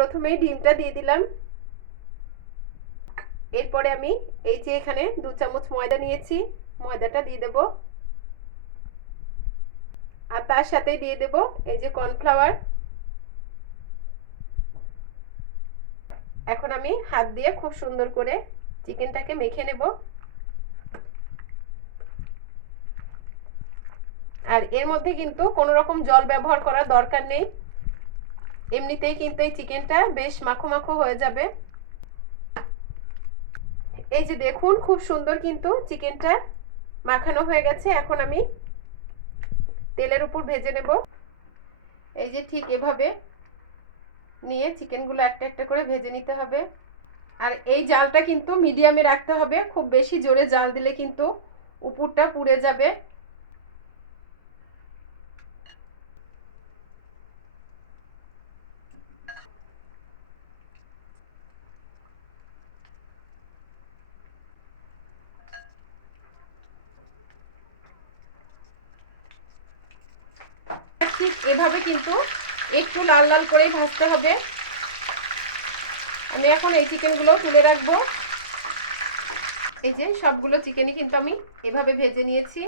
প্রথমেই ডিমটা দিয়ে দিলাম। এরপরে আমি এই যে এখানে 2 চামচ ময়দা নিয়েছি, ময়দাটা দিয়ে দেব। আর তার সাথে দিয়ে দেব এই যে কর্নফ্লাওয়ার। এখন আমি হাত দিয়ে খুব সুন্দর করে চিকেনটাকে মেখে নেব। আর এর মধ্যে কিন্তু কোনো রকম জল ব্যবহার করার দরকার নেই, এমনিতেই কিন্তু এই চিকেনটা বেশ মাখো মাখো হয়ে যাবে। এই যে দেখুন খুব সুন্দর কিন্তু চিকেনটা মাখানো হয়ে গেছে। এখন আমি তেলের উপর ভেজে নেব। এই যে ঠিক এভাবে নিয়ে চিকেনগুলো একটা একটা করে ভেজে নিতে হবে। আর এই জালটা কিন্তু মিডিয়ামে রাখতে হবে, খুব বেশি জোরে জাল দিলে কিন্তু উপরটা পুড়ে যাবে। ঠিক এভাবে কিন্তু একটু লাল লাল করেই ভাজতে হবে। আমি এখন এই চিকেনগুলো তুলে রাখবো। এই যে সবগুলো চিকেনই কিন্তু আমি এভাবে ভেজে নিয়েছি।